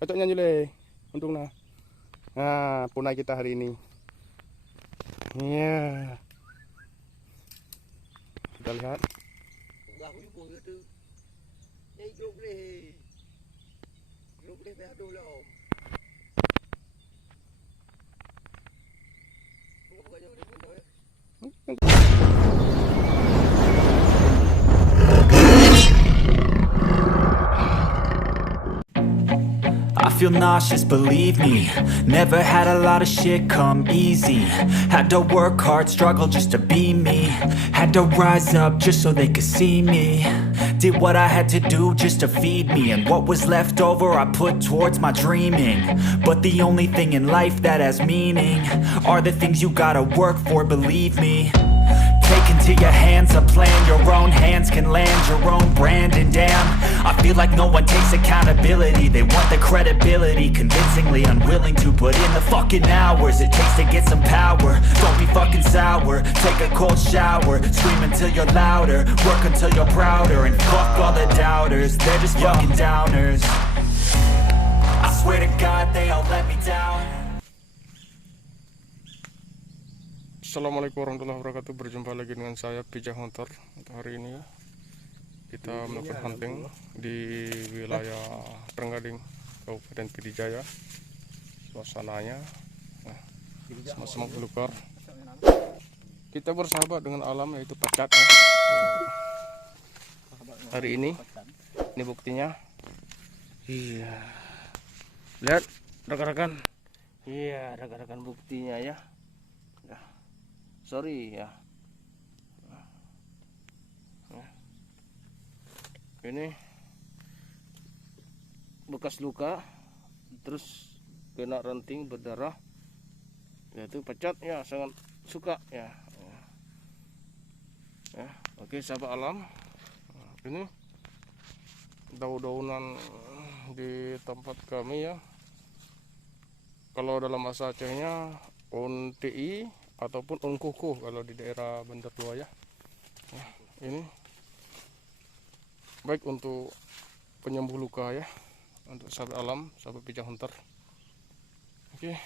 Cocok nyanyi le. Untung nah. Nah, punai kita hari ini. Iya. Kita lihat. I feel nauseous, believe me. Never had a lot of shit come easy. Had to work hard, struggle just to be me. Had to rise up just so they could see me. Did what I had to do just to feed me. And what was left over I put towards my dreaming. But the only thing in life that has meaning are the things you gotta work for, believe me. Take into your hands a plan. Your own hands can land your own brand. And damn, I feel like no one takes accountability. They want the credibility, convincingly unwilling to put in the fucking hours it takes to get some power. Don't be fucking sour, take a cold shower. Scream until you're louder, work until you're prouder. And fuck all the doubters, they're just fucking downers. I swear to God they all let me down. Assalamualaikum warahmatullahi wabarakatuh. Berjumpa lagi dengan saya Pijah Hunter. Untuk hari ini ya, kita melakukan hunting di wilayah Trenggading, Kabupaten Pidijaya. Suasananya semak-semak belukar. Kita bersahabat dengan alam, yaitu pacat ya. Hari ini buktinya. Iya. Lihat rekan-rekan. Iya, rekan-rekan buktinya ya. Sorry ya. Ini bekas luka, terus kena ranting berdarah. Yaitu pecat ya, sangat suka ya. Ya, oke sahabat alam. Ini daun-daunan di tempat kami ya. Kalau dalam bahasa Acehnya onti ataupun ungkuku kalau di daerah Bandar Tua ya. Nah, ini baik untuk penyembuh luka ya, untuk sahabat alam, sahabat Pijah Hunter. Oke,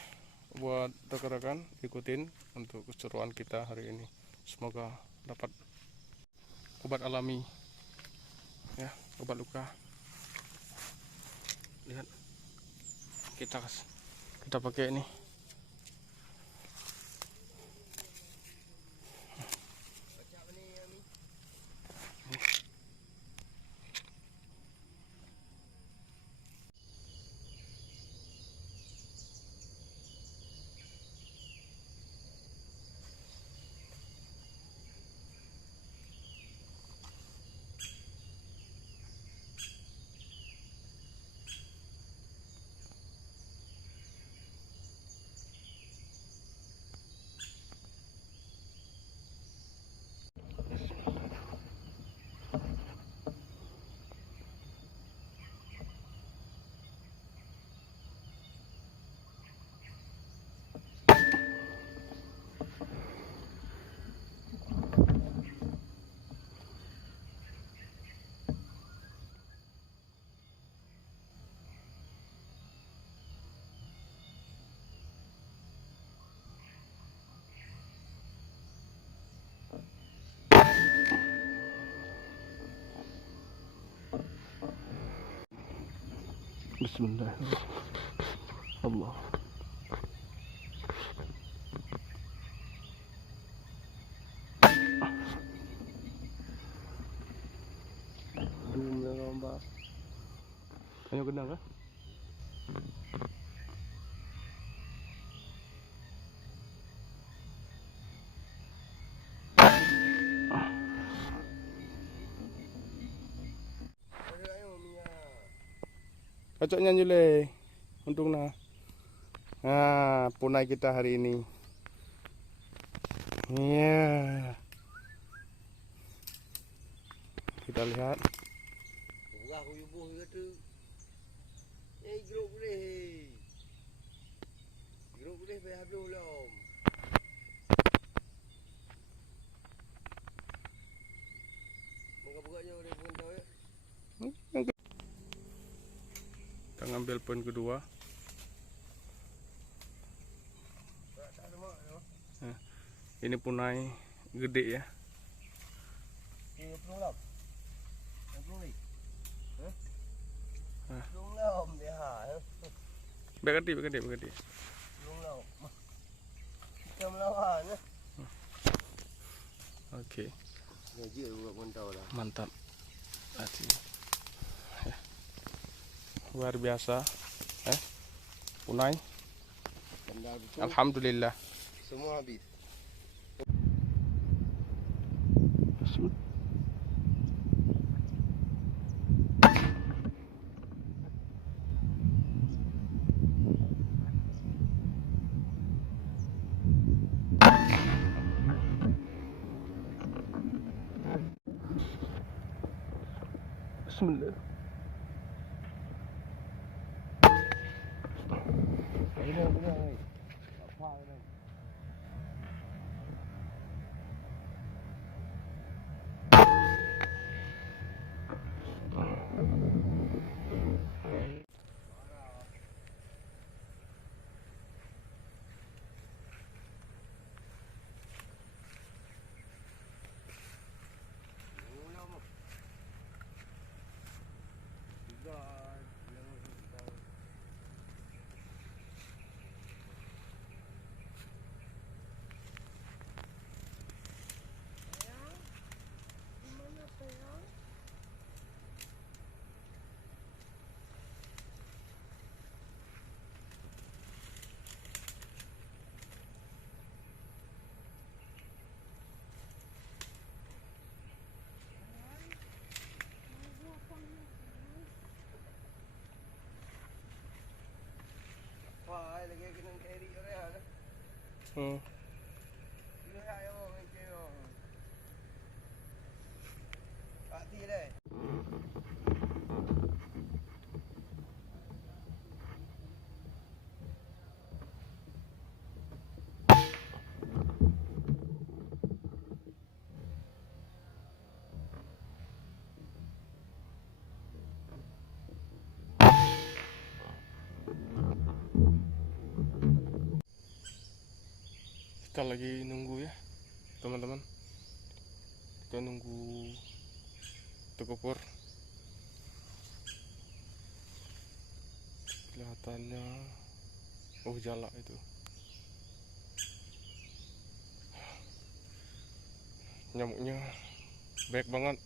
buat rekan-rekan ikutin untuk keseruan kita hari ini. Semoga dapat obat alami ya, obat luka. Lihat, kita pakai ini. Bismillahirrahmanirrahim. Allah. Ayo kenal kan? Cocok nyanyi le. Untung nah. Nah, punai kita hari ini. Iya. Kita lihat. Kita ngambil poin kedua. Nah, ini punai gede ya. Begede. Oke. Mantap. Asli. Ya. Luar biasa. Punai. Alhamdulillah. Semua habis. Bismillah. Wah, lagi kena carry orang ni. Dia ayo macam hati deh. Kita lagi nunggu ya teman-teman, kita nunggu tekupur. Kelihatannya jala itu nyamuknya banyak banget.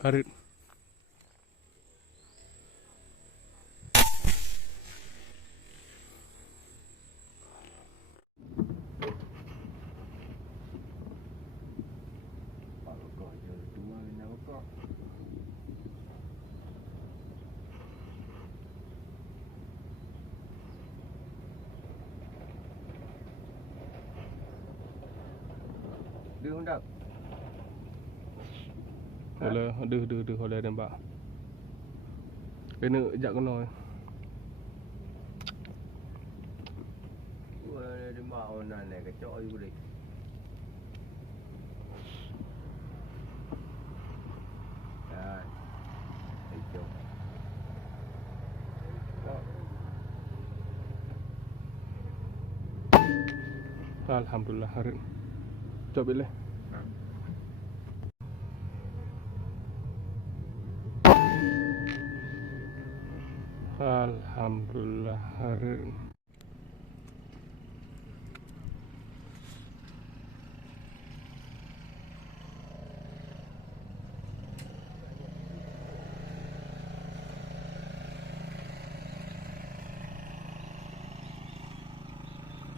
Harit. Dia undang. Boleh duh oleh nembak. Kena jak kena. Gua di mau nane kecok ayu dik. Ya. Kecok. Alhamdulillah hari. Coba boleh. Alhamdulillah hari.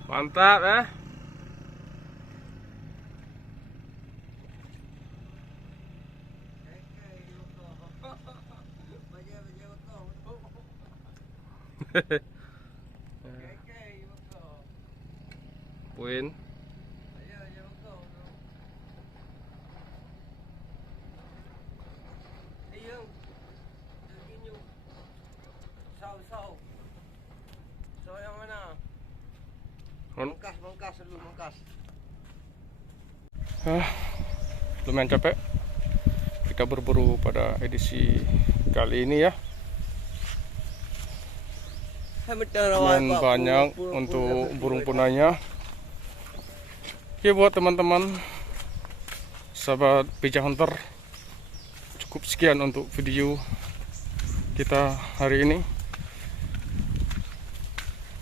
Mantap ya. Poin. So yang mana? Hon. Mangkas dulu, mangkas. Lumayan capek. Kita berburu pada edisi kali ini ya. Lumayan banyak untuk burung punanya. Oke, buat teman-teman sahabat Pica Hunter, cukup sekian untuk video kita hari ini.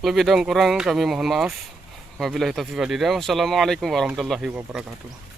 Lebih dan kurang kami mohon maaf. Wabillahi taufiq wal hidayah. Wassalamualaikum warahmatullahi wabarakatuh.